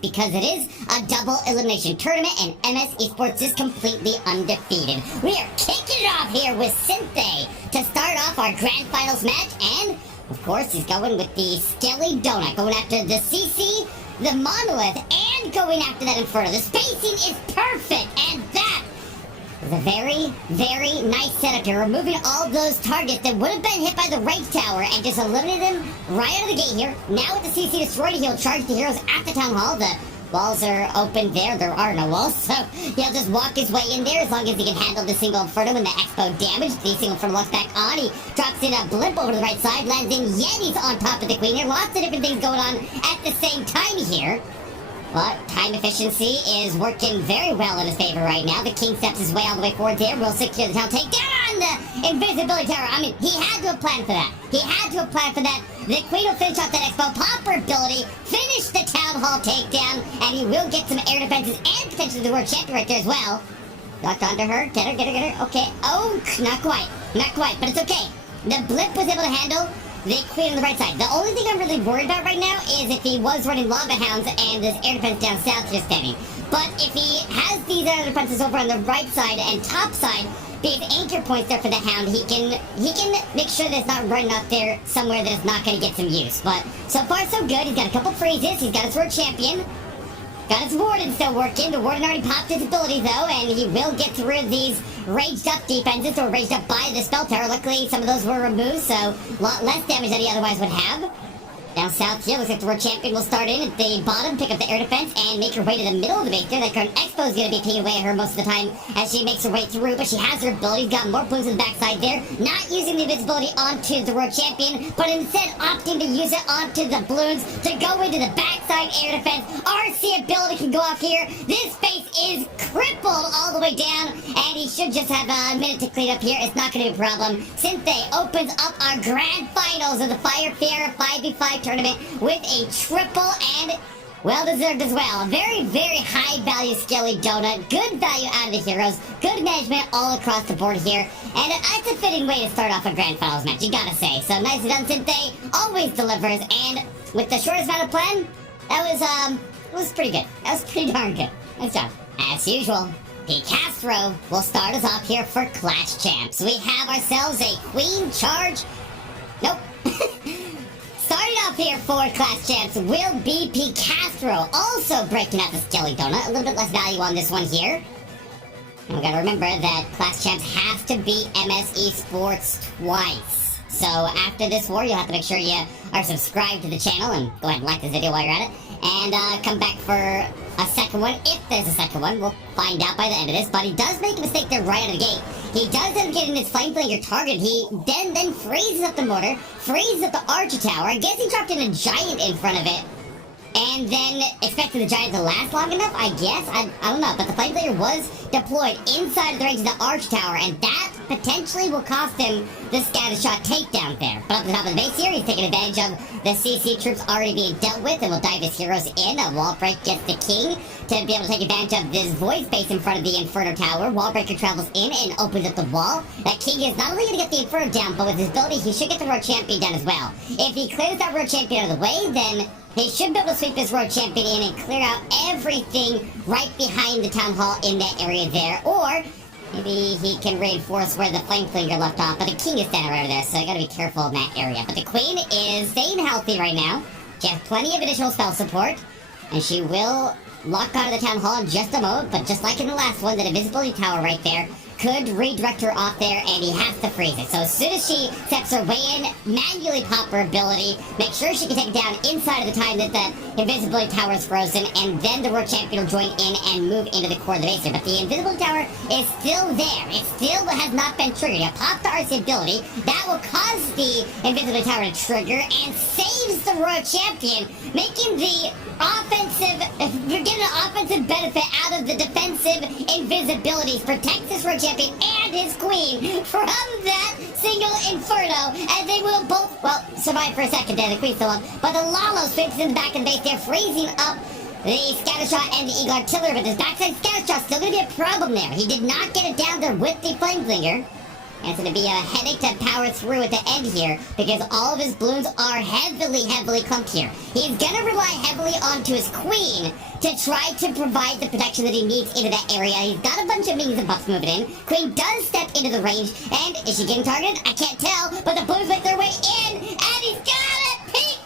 because it is a double elimination tournament and MS Esports is completely undefeated. We are kicking it off here with Synthé to start off our grand finals match, and of course he's going with the Skelly Donut, going after the CC, the Monolith, and going after that Inferno. The spacing is perfect, and that is a very, very nice setup here, removing all those targets that would have been hit by the Rage Tower and just eliminating them right out of the gate here. Now with the CC destroyed, he'll charge the heroes at the Town Hall. The walls are open there. There are no walls, so he'll just walk his way in there as long as he can handle the single Inferno and the Expo damage. The single Inferno walks back on. He drops in a blimp over to the right side, lands in Yetis on top of the Queen here. Lots of different things going on at the same time here. But time efficiency is working very well in his favor right now. The King steps his way all the way forward there. Will secure the town. Take down the invisibility tower. I mean, he had to have planned for that. He had to have planned for that. The Queen will finish off that Expo Popper ability, finish the Town Hall takedown, and he will get some air defenses and potentially the World Champion right there as well. Locked onto her. Get her, get her, get her. Okay. Oh, not quite. Not quite, but it's okay. The Blip was able to handle the Queen on the right side. The only thing I'm really worried about right now is if he was running Lava Hounds and there's air defense down south just standing. But if he has these air defenses over on the right side and top side, these anchor points there for the Hound, he can make sure that it's not running up there somewhere that it's not going to get some use. But so far so good. He's got a couple freezes. He's got his World Champion. Got his Warden still working. The Warden already popped his ability, though, and he will get through these raged-up defenses, or raged up by the Spell Tower. Luckily, some of those were removed, so a lot less damage than he otherwise would have. Down south here, looks like the World Champion will start in at the bottom, pick up the air defense, and make her way to the middle of the base there. That current Expo is going to be pinging away at her most of the time as she makes her way through, but she has her abilities, got more balloons in the backside there. Not using the invisibility onto the World Champion, but instead opting to use it onto the balloons to go into the backside air defense. RC ability can go off here. This base is crippled all the way down, and he should just have a minute to clean up here. It's not going to be a problem. Synthé opens up our grand finals of the Fire Fair 5v5 tournament with a triple, and well-deserved as well. A very, very high-value Skelly Donut. Good value out of the heroes. Good management all across the board here. And it's a fitting way to start off a Grand Finals match, you gotta say. So nicely done, Synthé. Always delivers. And with the shortest amount of plan, that was pretty good. That was pretty darn good. Nice job. As usual, Castro will start us off here for Clash Champs. We have ourselves a Queen Charge. Nope. Starting off here for Clash Champs will be Castro, also breaking out the Skelly Donut. A little bit less value on this one here. And we gotta remember that Clash Champs have to beat MS Esports twice. So after this war, you'll have to make sure you are subscribed to the channel, and go ahead and like this video while you're at it. And come back for a second one, if there's a second one. We'll find out by the end of this, but he does make a mistake there right out of the gate. He does end up getting his Flame Flinger target. He then freezes up the mortar, freezes up the Archer Tower. I guess he dropped in a Giant in front of it, and then expected the Giant to last long enough, I guess. I don't know, but the Flame Flinger was deployed inside of the range of the Archer Tower, and that potentially will cost him the Scatter Shot takedown there. But up the top of the base here, he's taking advantage of the CC troops already being dealt with, and will dive his heroes in. A Wall Break gets the King to be able to take advantage of this Void Space in front of the Inferno Tower. Wall Breaker travels in and opens up the wall. That King is not only going to get the Inferno down, but with his ability, he should get the World Champion down as well. If he clears that World Champion out of the way, then he should be able to sweep this World Champion in and clear out everything right behind the Town Hall in that area there. Or maybe he can reinforce where the Flame Flinger left off, but the King is standing right over there, so you gotta be careful in that area. But the Queen is staying healthy right now. She has plenty of additional spell support, and she will lock out of the Town Hall in just a moment, but just like in the last one, that invisibility tower right there could redirect her off there, and he has to freeze it. So as soon as she steps her way in, manually pop her ability, make sure she can take it down inside of the time that the invisibility tower is frozen, and then the World Champion will join in and move into the core of the base there. But the invisibility tower is still there. It still has not been triggered. You pop the RC ability, that will cause the invisibility tower to trigger and saves the World Champion, making the offensive, you're getting an offensive benefit out of the defensive invisibilities, protects this World Champion and his Queen from that single Inferno, and they will both, well, survive for a second there. The Queen's still up, but the Lalo sweeps in the back of the base there, freezing up the Scatter Shot and the Eagle Artillery, but this backside Scatter Shot still going to be a problem there. He did not get it down there with the Flame Flinger. And it's going to be a headache to power through at the end here, because all of his balloons are heavily clumped here. He's going to rely heavily onto his queen to try to provide the protection that he needs into that area. He's got a bunch of minions and buffs moving in. Queen does step into the range, and is she getting targeted? I can't tell, but the balloons make their way in, and he's got it!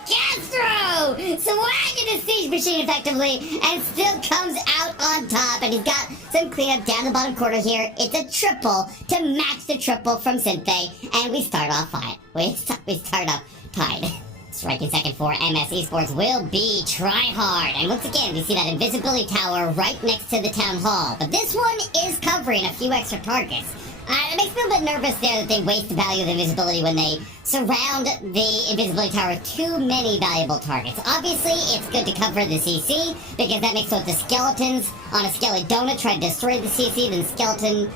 Castro swagging the siege machine effectively and still comes out on top, and he's got some cleanup down the bottom corner here. It's a triple to match the triple from Synthé, and we start off fine. We start off tied. Striking second for MS Esports will be try hard, and once again we see that invisibility tower right next to the town hall, but this one is covering a few extra targets. It makes me a bit nervous there that they waste the value of the invisibility when they surround the invisibility tower with too many valuable targets. Obviously, it's good to cover the CC, because that makes so if the skeletons on a skelly donut try to destroy the CC, then the skeleton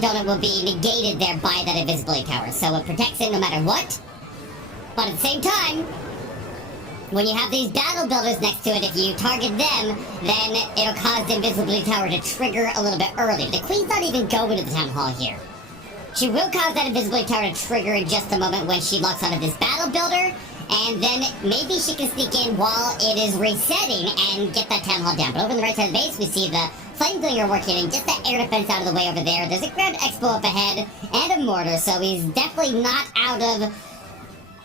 donut will be negated there by that invisibility tower. So it protects it no matter what. But at the same time, when you have these battle builders next to it, if you target them, then it'll cause the invisibility tower to trigger a little bit early. The queen's not even going to the town hall here. She will cause that invisibility tower to trigger in just a moment when she locks onto this battle builder, and then maybe she can sneak in while it is resetting and get that town hall down. But over on the right side of the base, we see the Flamebringer working and just that air defense out of the way over there. There's a ground expo up ahead and a mortar, so he's definitely not out of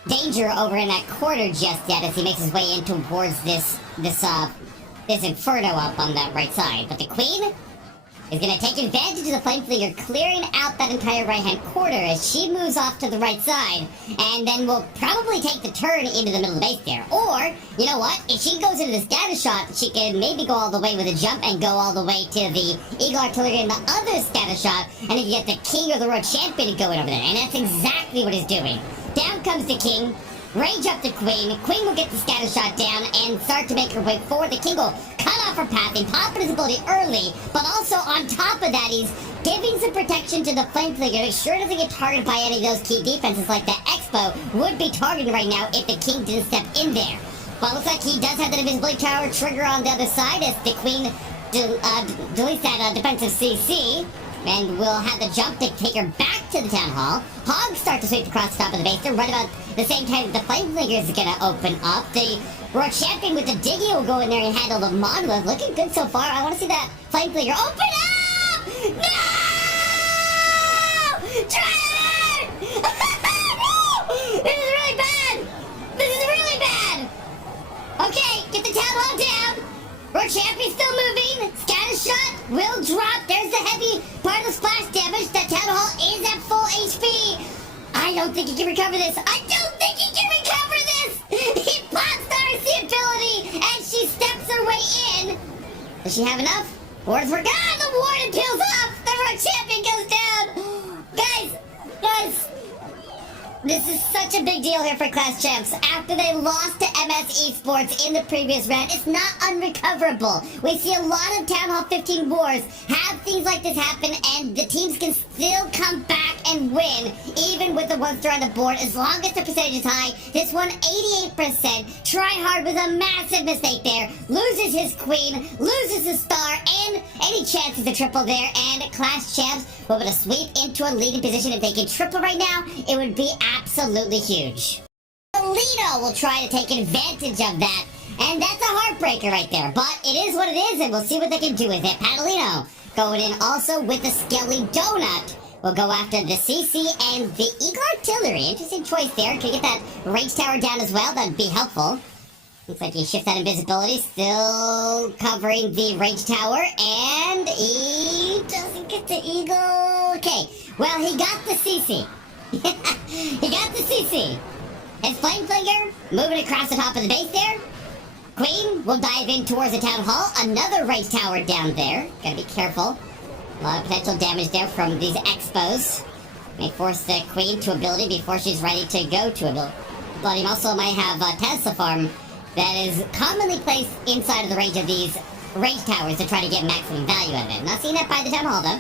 danger over in that corner just yet as he makes his way in towards this inferno up on that right side. But the queen is going to take advantage of the Flameflinger clearing out that entire right-hand corner as she moves off to the right side, and then will probably take the turn into the middle of the base there. Or, you know what, if she goes into the scatter shot, she can maybe go all the way with a jump and go all the way to the Eagle Artillery in the other scatter shot, and if you get the King or the Road Champion to go in over there, and that's exactly what he's doing. Down comes the King, range up the Queen. Queen will get the scatter shot down and start to make her way forward. The King will cut off her path and pop his ability early, but also on top of that, he's giving some protection to the Flameflinger to make sure it doesn't get targeted by any of those key defenses like the Expo would be targeted right now if the King didn't step in there. But looks like he does have that invisibility tower trigger on the other side as the Queen deletes that defensive CC. And we'll have the jump to take her back to the town hall. Hogs start to sweep across the top of the base. They're right about the same time the Flameflinger is going to open up. The Road Champion with the Diggy will go in there and handle the Monolith. Looking good so far. I want to see that Flameflinger open up! No! Try it! This is really bad! This is really bad! Okay, get the town hall down. Road Champion's still moving. Scatter shot will drop. There's the heavy part of the splash damage. That town hall is at full HP. I don't think he can recover this. I don't think he can recover this. He pops the RC ability, and she steps her way in. Does she have enough? Wardens were gone. The warden peels off. The Road Champion goes down. Guys. This is such a big deal here for Class Champs. After they lost to MS Esports in the previous round, it's not unrecoverable. We see a lot of Town Hall 15 wars have things like this happen, and the teams can still come back and win, even with the ones thrown on the board, as long as the percentage is high. This one, 88%. Tryhard was a massive mistake there. Loses his queen, loses his star, and any chance of the triple there, and Class Champs will be able to sweep into a leading position. If they can triple right now, it would be absolutely huge. Lino will try to take advantage of that, and that's a heartbreaker right there, but it is what it is, and we'll see what they can do with it. Padalino going in also with the Skelly Donut. We'll go after the CC and the Eagle Artillery. Interesting choice there. Can you get that range tower down as well? That'd be helpful. Looks like he shifts that invisibility, still covering the range tower, and he doesn't get the Eagle. Okay, well, he got the CC. He got the CC. His Flameflinger moving across the top of the base there. Queen will dive in towards the town hall. Another range tower down there. Gotta be careful. A lot of potential damage there from these expos. May force the Queen to ability before she's ready to go to ability. But he also might have a Tesla farm that is commonly placed inside of the range of these range towers to try to get maximum value out of it. Not seeing that by the town hall though.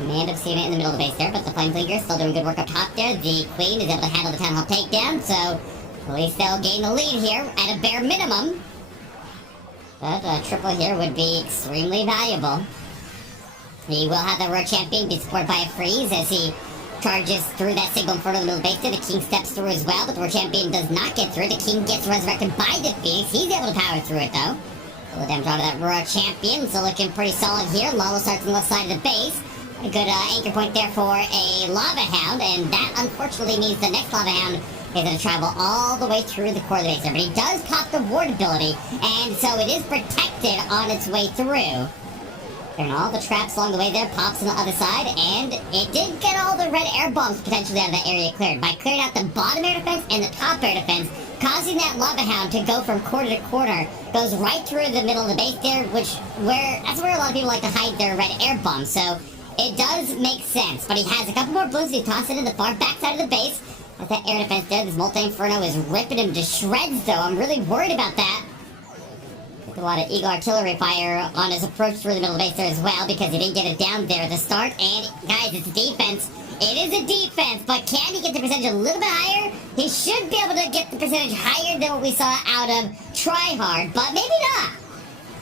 We may end up seeing it in the middle of the base there, but the Flameflinger still doing good work up top there. The Queen is able to handle the town hall takedown, so at least they'll gain the lead here at a bare minimum. But a triple here would be extremely valuable. He will have the World Champion be supported by a freeze as he charges through that signal in front of the middle base there. The King steps through as well, but the World Champion does not get through. The King gets resurrected by the Phoenix. He's able to power through it, though. A little damage onto that World Champion, so looking pretty solid here. Lalo starts on the left side of the base. A good anchor point there for a Lava Hound, and that unfortunately means the next Lava Hound is going to travel all the way through the core of the base there. But he does pop the ward ability, and so it is protected on its way through. And all the traps along the way there, pops on the other side, and it did get all the red air bombs potentially out of that area cleared. By clearing out the bottom air defense and the top air defense, causing that Lava Hound to go from corner to corner, goes right through the middle of the base there, that's where a lot of people like to hide their red air bombs. So it does make sense, but he has a couple more balloons. He tosses it in the far back side of the base. With that air defense there, this multi-inferno is ripping him to shreds, though. I'm really worried about that. A lot of Eagle artillery fire on his approach through the middle of the base there as well, because he didn't get it down there at the start. And guys, it's a defense. It is a defense, but can he get the percentage a little bit higher? He should be able to get the percentage higher than what we saw out of Tryhard, but maybe not.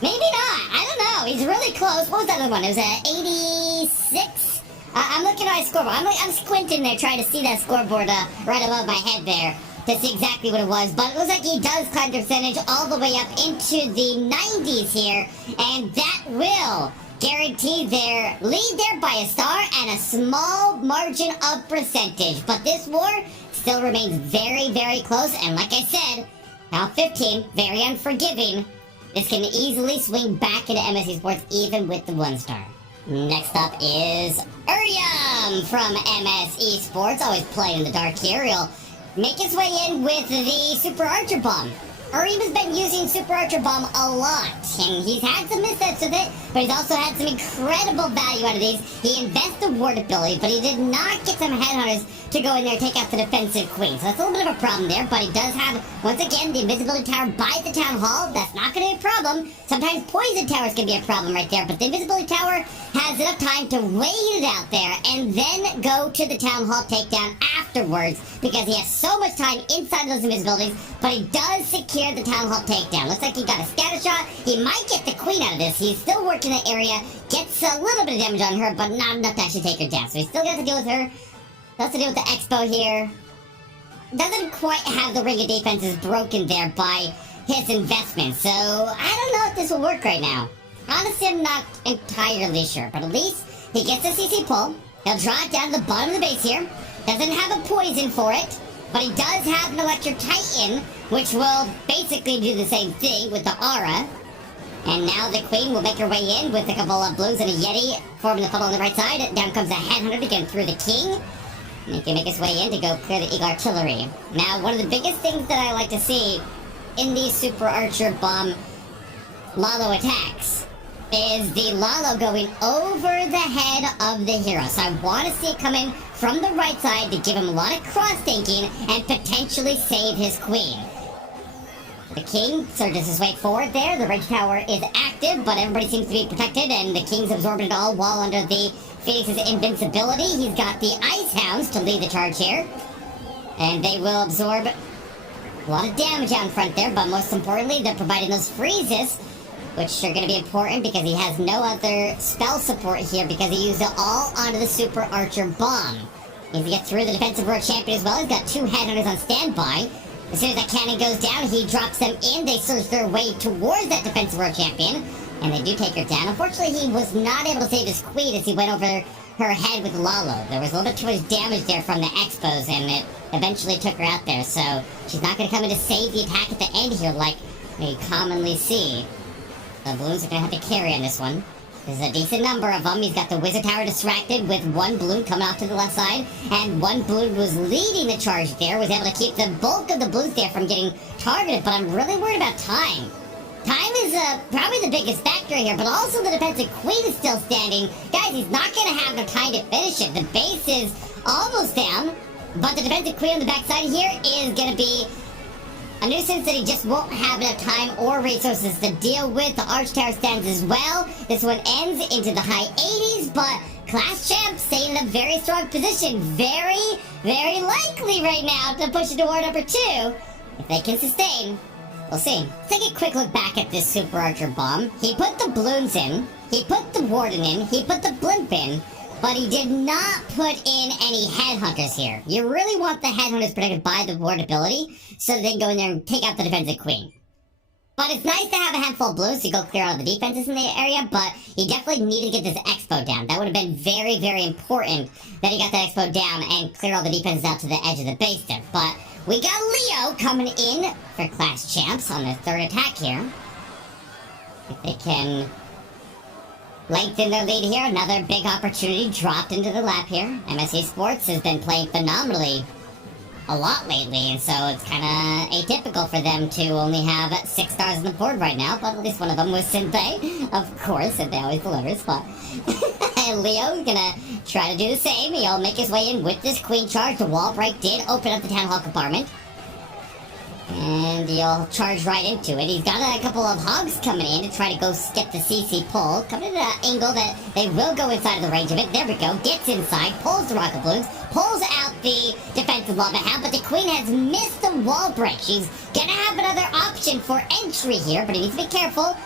Maybe not. I don't know. He's really close. What was that other one? It was a 86. I'm looking at my scoreboard. I'm squinting there trying to see that scoreboard right above my head there to see exactly what it was, but it looks like he does climb the percentage all the way up into the 90s here, and that will guarantee their lead there by a star and a small margin of percentage. But this war still remains very, very close, and like I said, TH15, very unforgiving. This can easily swing back into MSC Sports even with the 1-star. Next up is Urium from MSE Sports, always playing in the dark here. He'll make his way in with the Super Archer Bomb. Urium has been using Super Archer Bomb a lot, and he's had some missteps with it, but he's also had some incredible value out of these. He invests the ward ability, but he did not get some headhunters to go in there and take out the defensive queen. So that's a little bit of a problem there, but he does have, once again, the invisibility tower by the town hall. That's not going to be a problem. Sometimes poison towers can be a problem right there, but the invisibility tower has enough time to wait it out there and then go to the town hall takedown afterwards, because he has so much time inside those invisibilities, but he does secure the town hall takedown. Looks like he got a scatter shot. He might get the queen out of this. He's still working the area, gets a little bit of damage on her, but not enough to actually take her down. So he's still got to deal with her. Has to deal with the Expo here. Doesn't quite have the ring of defenses broken there by his investment. So I don't know if this will work right now. Honestly, I'm not entirely sure, but at least he gets the CC pull. He'll draw it down to the bottom of the base here. Doesn't have a poison for it, but he does have an Electric Titan, which will basically do the same thing with the aura. And now the queen will make her way in with a couple of blues and a Yeti forming the funnel on the right side. Down comes a headhunter to get him through the king. And he can make his way in to go clear the Eagle artillery. Now, one of the biggest things that I like to see in these Super Archer Bomb Lalo attacks is the Lalo going over the head of the hero. So I want to see it come in from the right side to give him a lot of cross-thinking and potentially save his queen. The king surges his way forward there. The rage tower is active, but everybody seems to be protected, and the king's absorbing it all while under the Phoenix's invincibility. He's got the Ice Hounds to lead the charge here, and they will absorb a lot of damage out in front there, but most importantly, they're providing those freezes, which are going to be important because he has no other spell support here because he used it all onto the Super Archer Bomb. He needs to get through the defensive world champion as well. He's got 2 headhunters on standby. As soon as that cannon goes down, he drops them in. They surge their way towards that defensive world champion, and they do take her down. Unfortunately, he was not able to save his queen as he went over her head with Lalo. There was a little bit too much damage there from the expos, and it eventually took her out there. So she's not going to come in to save the attack at the end here like we commonly see. The balloons are going to have to carry on this one. There's a decent number of them. He's got the Wizard Tower distracted with 1 balloon coming off to the left side, and 1 balloon was leading the charge there, was able to keep the bulk of the balloons there from getting targeted, but I'm really worried about time. Time is probably the biggest factor here, but also the defensive queen is still standing. Guys, he's not going to have the time to finish it. The base is almost down, but the defensive queen on the backside here is going to be a nuisance that he just won't have enough time or resources to deal with. The Arch Tower stands as well. This one ends into the high 80s, but Class Champ staying in a very strong position. Very, very likely right now to push it to war number 2. If they can sustain We'll see. Take a quick look back at this Super Archer bomb. He put the balloons in, he put the warden in, he put the blimp in, but he did not put in any headhunters here. You really want the headhunters protected by the ward ability, so that they can go in there and take out the defensive queen. But it's nice to have a handful of blues to go clear out the defenses in the area, but he definitely needed to get this expo down. That would have been very, very important that he got that expo down and clear all the defenses out to the edge of the base there. But we got Leo coming in for class champs on their third attack here. If they can lengthen their lead here, another big opportunity dropped into the lap here. MSC Sports has been playing phenomenally a lot lately, and so it's kind of atypical for them to only have 6 stars on the board right now, but at least one of them was Sinthe, of course, and they always delivers, but and Leo's gonna try to do the same. He'll make his way in with this queen charge. The wall break did open up the town hall compartment, and he'll charge right into it. He's got a couple of hogs coming in to try to go get the CC pull, coming at an angle that they will go inside of the range of it. There we go, gets inside, pulls the rocket balloons, pulls out the defensive lava hound, but the queen has missed the wall break. She's gonna have another option for entry here, but he needs to be careful.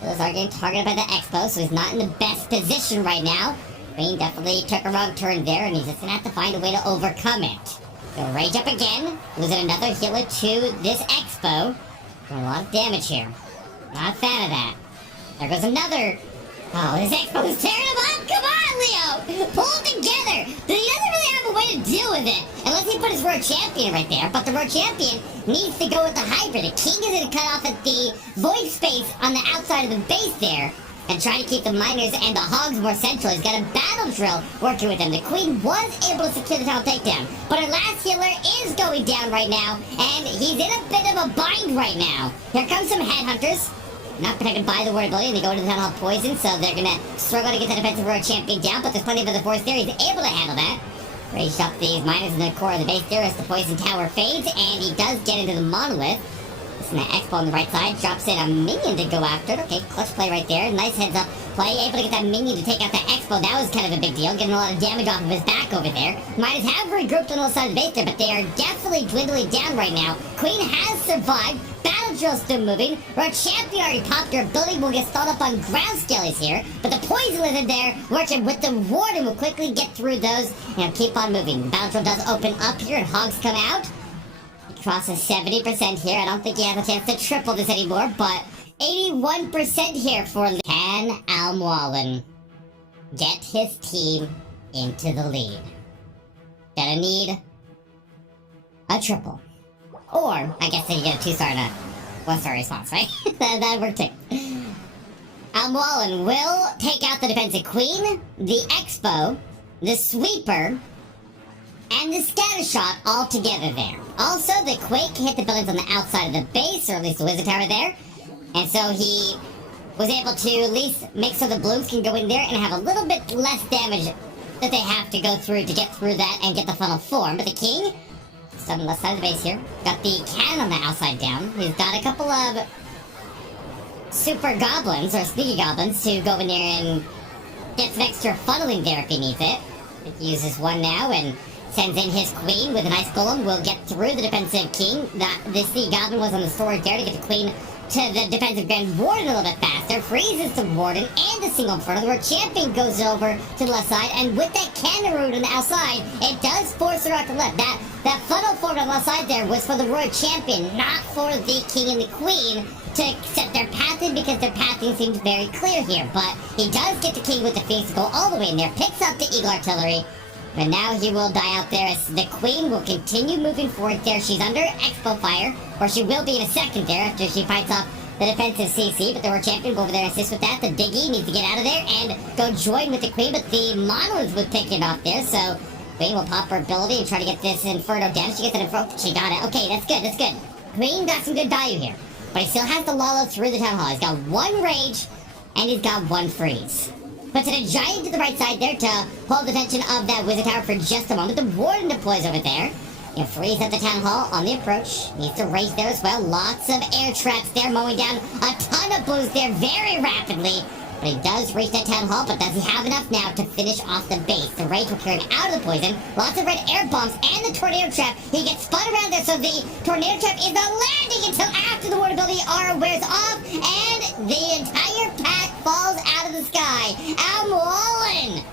Those are getting targeted by the expo, so he's not in the best position right now. Queen definitely took a wrong turn there, and he's just gonna have to find a way to overcome it. He'll rage up again, losing another healer to this expo. Doing a lot of damage here. Not a fan of that. There goes another. Oh, this expo is tearing him up! Come on, Leo! Pull it together! He doesn't really have a way to deal with it, unless he put his road champion right there, but the road champion needs to go with the hybrid. The king is going to cut off at the void space on the outside of the base there, and try to keep the miners and the hogs more central. He's got a battle drill working with him. The queen was able to secure the town takedown, but her last healer is going down right now, and he's in a bit of a bind right now. Here comes some headhunters. Not protected by the ward ability, and they go into the town hall poison, so they're gonna struggle to get the defensive road champion down, but there's plenty of other force there. He's able to handle that. Raged up these miners in the core of the base there as the poison tower fades, and he does get into the monolith. Listen to Expo on the right side, drops in a minion to go after it. Okay, clutch play right there. Nice heads up play, able to get that minion to take out that Expo. That was kind of a big deal, getting a lot of damage off of his back over there. Miners have regrouped on the side of the base there, but they are definitely dwindling down right now. Queen has survived. Battle drill still moving. Road champion already popped her ability. Will get stalled up on ground skellies here, but the poison lizard there working with the warden will quickly get through those and keep on moving. Battle drill does open up here, and hogs come out. He crosses 70% here. I don't think he has a chance to triple this anymore, but 81% here for Can Almwallen get his team into the lead. Gonna need a triple. Or, I guess they get a 2-star and a 1-star response, right? that worked too. Almwallen will take out the defensive queen, the expo, the sweeper, and the scatter shot all together there. Also, the quake hit the buildings on the outside of the base, or at least the wizard tower there. And so he was able to at least make so the balloons can go in there and have a little bit less damage that they have to go through to get through that and get the funnel form. But the king, on the left side of the base here, got the cannon on the outside down. He's got a couple of super goblins, or sneaky goblins, to go in there and get some extra funneling there if he needs it. He uses one now and sends in his queen with a nice golem. Will get through the defensive king. The sneaky goblin was on the sword there to get the queen to the defensive grand warden a little bit faster. Freezes the warden and the single inferno. The road champion goes over to the left side, and with that cannon route on the outside, it does force her out to the left. That funnel forward on the left side there was for the road champion, not for the king and the queen to set their path in, because their pathing seems very clear here. But he does get the king with the Phoenix to go all the way in there, picks up the eagle artillery, but now he will die out there as the queen will continue moving forward there. She's under expo fire, or she will be in a second there after she fights off the defensive CC, but the road champion will go over there and assist with that. The Diggy needs to get out of there and go join with the queen, but the monolith was picking off there, so Queen will pop her ability and try to get this Inferno down. She gets an Inferno. She got it. Okay, that's good. That's good. Queen got some good value here. But he still has to Lalo through the town hall. He's got 1 rage, and he's got 1 freeze. Puts in a giant to the right side there to hold the attention of that wizard tower for just a moment. The warden deploys over there. You freeze at the town hall on the approach. Needs to race there as well. Lots of air traps there, mowing down a ton of blues there very rapidly. But he does reach that town hall, but does he have enough now to finish off the base? The rage will carry him out of the poison. Lots of red air bombs and the tornado trap. He gets spun around there, so the tornado trap is not landing until after the water ability aura wears off, and the entire pack falls out of the sky. Wallen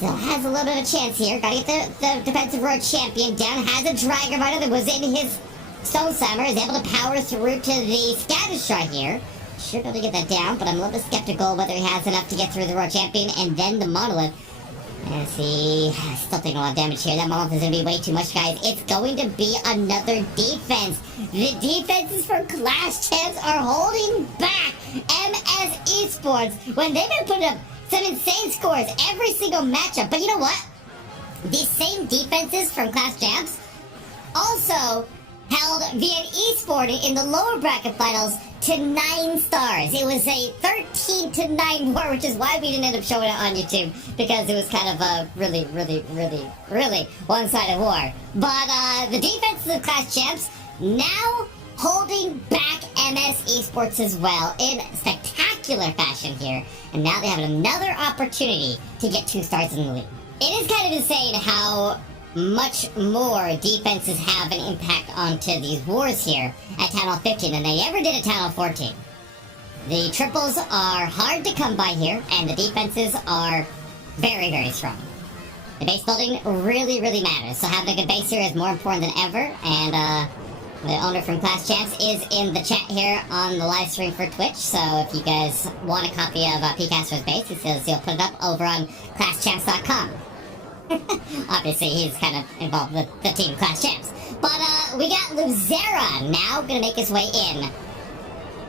still has a little bit of a chance here. Gotta get the defensive road champion down. Has a Dragon Rider that was in his Stone Slammer. Is able to power through to the Scattershot here. Should be able to get that down, but I'm a little bit skeptical whether he has enough to get through the road champion and then the Monolith. And see, still taking a lot of damage here. That Monolith is going to be way too much, guys. It's going to be another defense. The defenses for Clash Champs are holding back MS Esports when they've been putting up some insane scores every single matchup. But you know what? These same defenses from Clash Champs also held VN Esports in the lower bracket finals to 9 stars. It was a 13-9 war, which is why we didn't end up showing it on YouTube, because it was kind of a really one-sided war. But the defenses of Clash Champs now holding back MS Esports as well in spectacular fashion here. And now they have another opportunity to get 2 stars in the league. It is kind of insane how much more defenses have an impact onto these wars here at Town Hall 15 than they ever did at Town Hall 14. The triples are hard to come by here, and the defenses are very strong. The base building really matters, so having a good base here is more important than ever, and the owner from Clash Champs is in the chat here on the live stream for Twitch, so if you guys want a copy of Pcaster's base, he says he'll put it up over on ClashChamps.com. Obviously, he's kind of involved with the team Clash Champs. But we got Luzera now going to make his way in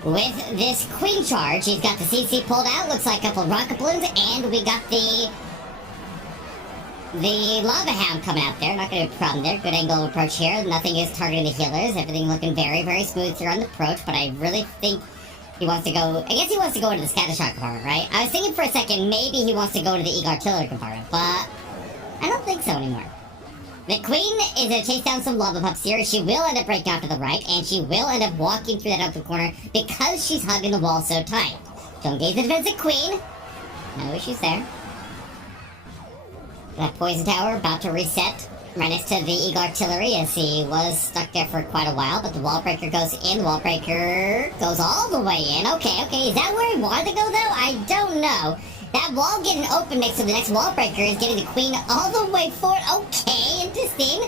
with this Queen Charge. He's got the CC pulled out, looks like a couple of rocket balloons, and we got the Lava Hound coming out there. Not going to be a problem there. Good angle of approach here. Nothing is targeting the healers. Everything looking very smooth here on the approach, but I really think he wants to go... I guess he wants to go into the Scattershot compartment, right? I was thinking for a second maybe he wants to go into the Eagle Artillery compartment, but I don't think so anymore. The Queen is going to chase down some lava pups here. She will end up breaking off to the right, and she will end up walking through that upper corner because she's hugging the wall so tight. Don't engage the defensive Queen. No issues there. That Poison Tower about to reset right next to the Eagle Artillery, as he was stuck there for quite a while, but the Wall Breaker goes in. The Wall Breaker goes all the way in. Okay. Is that where he wanted to go, though? I don't know. That wall getting open next to the next Wall Breaker is getting the Queen all the way forward. Okay, interesting.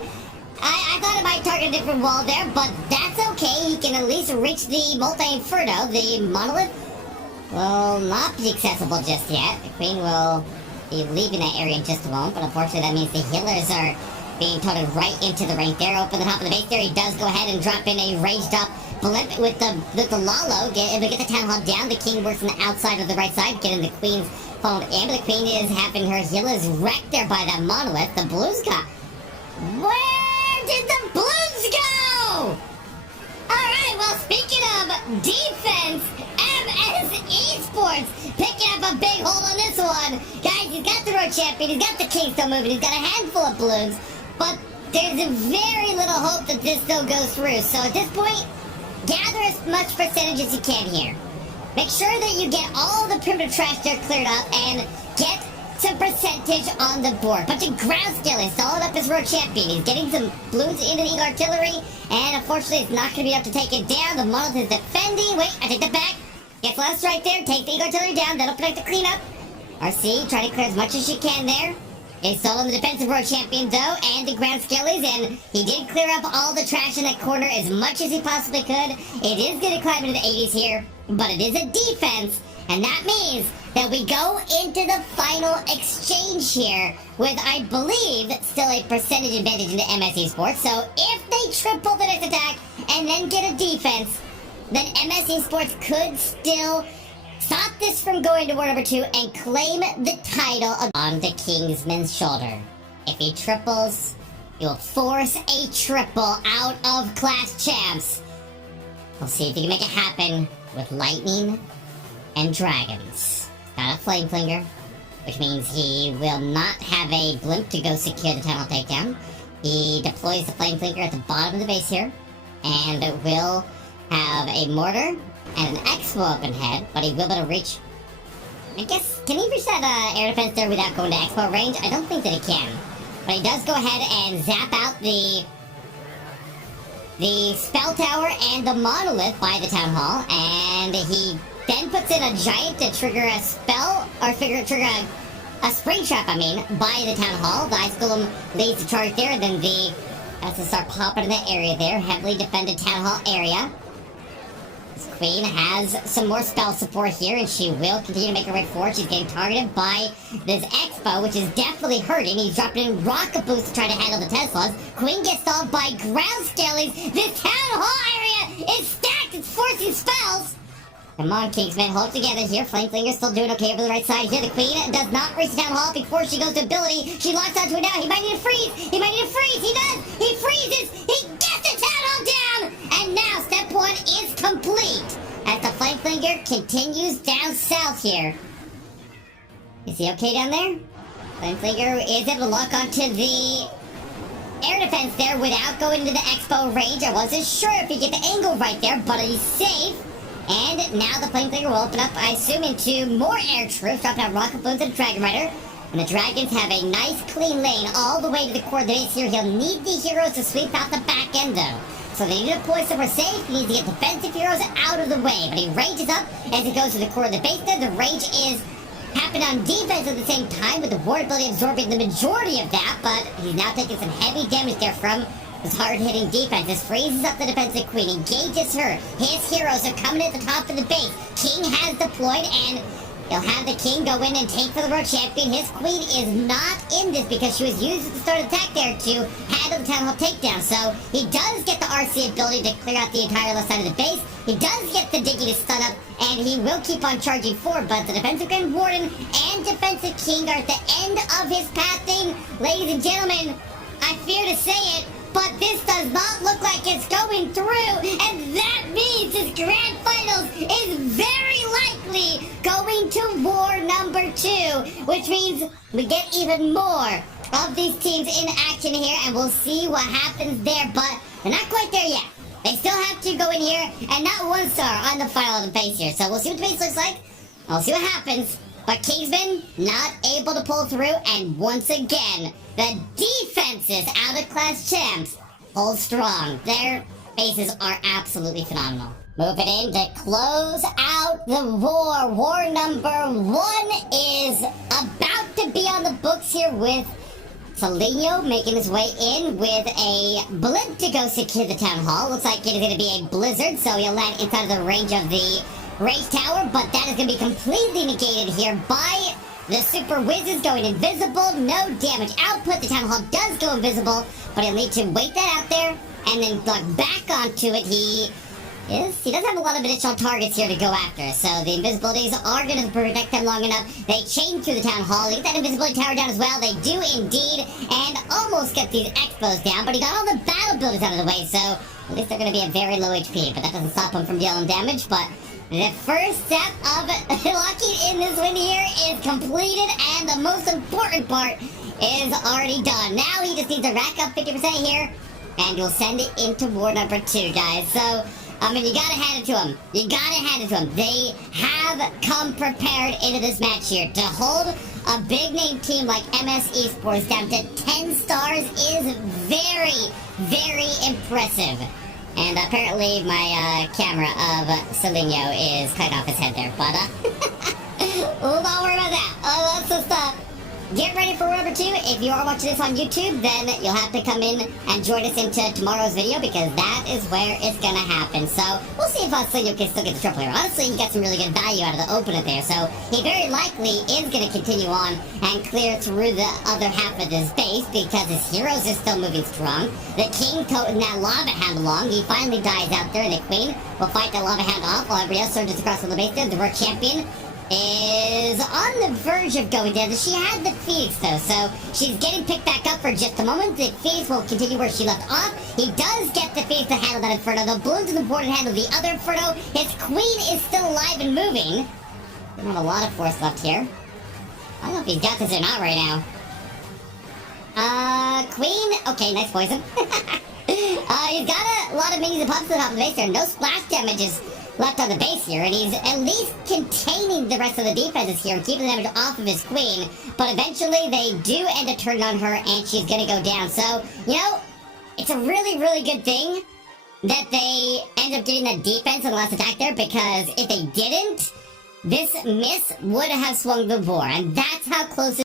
I thought it might target a different wall there, but that's okay. He can at least reach the Multi-Inferno. The Monolith will not be accessible just yet. The Queen will be leaving that area in just a moment, but unfortunately that means the healers are being toted right into the rank there. Open the top of the base there. He does go ahead and drop in a raged up blimp with the Lalo. Get the Town Hall down. The King works on the outside of the right side, getting the Queen's phone in, but the Queen is having her healers wrecked there by that Monolith. The Blues got... Where did the Blues go? Alright, well, speaking of defense, MS Esports picking up a big hold on this one. Guys, he's got the road champion, he's got the King still moving, he's got a handful of balloons, but there's a very little hope that this still goes through. So at this point, gather as much percentage as you can here. Make sure that you get all the primitive trash there cleared up and get some percentage on the board. Bunch of ground skill is solid up his road champion. He's getting some balloons into the Eagle Artillery, and unfortunately it's not going to be able to take it down. The Monolith is defending. Wait, I take that back. Gets last right there. Take the Eagle Artillery down. That'll protect the cleanup. RC, try to clear as much as you can there. Is solo the defensive road champion, though, and the ground skillies, and he did clear up all the trash in that corner as much as he possibly could. It is going to climb into the 80s here, but it is a defense, and that means that we go into the final exchange here with, I believe, still a percentage advantage into MS Esports. So if they triple the next attack and then get a defense, then MS Esports could still stop this from going to war number 2 and claim the title on the Kingsman's shoulder. If he triples, he'll force a triple out of Clash Champs. We'll see if he can make it happen with lightning and dragons. Not a flame flinger, which means he will not have a blimp to go secure the tunnel takedown. He deploys the flame flinger at the bottom of the base here, and will have a mortar and an Expo open head, but he will be able to reach I guess, can he reach that air defense there without going to expo range? I don't think that he can. But he does go ahead and zap out the spell tower and the monolith by the town hall, and he then puts in a giant to trigger a spell, or trigger a spring trap, by the town hall. The ice golem leads the charge there, and then the has to start popping in that area there, heavily defended town hall area. This queen has some more spell support here, and she will continue to make her way forward. She's getting targeted by this expo, which is definitely hurting. He's dropping in rocket boots to try to handle the Teslas. Queen gets stalled by ground scalies. This town hall area is stacked. It's forcing spells. Come on, Kingsman, hold together here. Flameflinger's still doing okay over the right side here. The queen does not reach the town hall before she goes to ability. She locks onto it now. He might need to freeze. He might need to freeze. He does. He freezes. He gets the town hall down. And now step 1 is complete. As the Flameflinger continues down south here. Is he okay down there? Flameflinger is able to lock onto the air defense there without going into the expo range. I wasn't sure if he get the angle right there, but he's safe. And now the Flameflinger will open up, I assume, into more air troops, dropping out rocket balloons and Dragon Rider. And the Dragons have a nice clean lane all the way to the core of the base here. He'll need the heroes to sweep out the back end, though. So they need to deploy somewhere safe. He needs to get defensive heroes out of the way. But he ranges up as he goes to the core of the base there. The range is happening on defense at the same time, with the ward ability absorbing the majority of that. But he's now taking some heavy damage there from this hard-hitting defense. This freezes up the defensive queen, engages her. His heroes are coming at the top of the base. King has deployed, and he'll have the king go in and take for the world champion. His queen is not in this because she was used at the start of the attack there to handle the town hall takedown. So he does get the RC ability to clear out the entire left side of the base. He does get the Diggy to stun up, and he will keep on charging forward. But the defensive Grand Warden and defensive king are at the end of his pathing. Ladies and gentlemen, I fear to say it, but this does not look like it's going through, and that means this grand finals is very likely going to war number 2, which means we get even more of these teams in action here, and we'll see what happens there, but they're not quite there yet. They still have to go in here, and not 1 star on the final of the base here, so we'll see what the base looks like. We'll see what happens. But Kingsman not able to pull through, and once again, the defenses out of class champs hold strong. Their bases are absolutely phenomenal. Moving in to close out the war. War number 1 is about to be on the books here with Solino making his way in with a blimp to go secure the town hall. Looks like it is going to be a blizzard, so he'll land inside of the range of the range tower, but that is going to be completely negated here by the Super Wizards going invisible. No damage output. The Town Hall does go invisible, but he'll need to wait that out there and then lock back onto it. He does have a lot of additional targets here to go after, so the invisibilities are going to protect them long enough. They chain through the Town Hall. They get that invisibility tower down as well. They do indeed, and almost get these expos down, but he got all the battle builders out of the way, so at least they're going to be at very low HP, but that doesn't stop him from dealing damage. But the first step of locking in this win here is completed, and the most important part is already done. Now he just needs to rack up 50% here, and you'll send it into war number 2, guys. So, you gotta hand it to them. You gotta hand it to them. They have come prepared into this match here. To hold a big name team like MS Esports down to 10 stars is very, very impressive. And apparently my camera of Solino is cut off his head there, but we'll not worry about that. Let's just get ready for number 2. If you are watching this on YouTube, then you'll have to come in and join us into tomorrow's video, because that is where it's gonna happen. So we'll see if Solino can still get the triple here. Honestly, he got some really good value out of the opener there, so he very likely is gonna continue on and clear through the other half of this base, because his heroes are still moving strong. The king toting that lava hound along. He finally dies out there, and the queen will fight the lava hound off while everybody else surges across the base there. The world champion is on the verge of going down. She had the Phoenix, though, so she's getting picked back up for just a moment. The Phoenix will continue where she left off. He does get the Phoenix to handle that Inferno. The balloons is important to handle the other Inferno. His queen is still alive and moving. We don't have a lot of force left here. I don't know if he's got this or not right now. Queen. Okay, nice poison. He's got a lot of minions and pops to the top of the base there. No splash damage is left on the base here, and he's at least containing the rest of the defenses here and keeping the damage off of his queen. But eventually, they do end up turning on her, and she's gonna go down. So, you know, it's a really, really good thing that they end up getting that defense on the last attack there, because if they didn't, this miss would have swung the board, and that's how close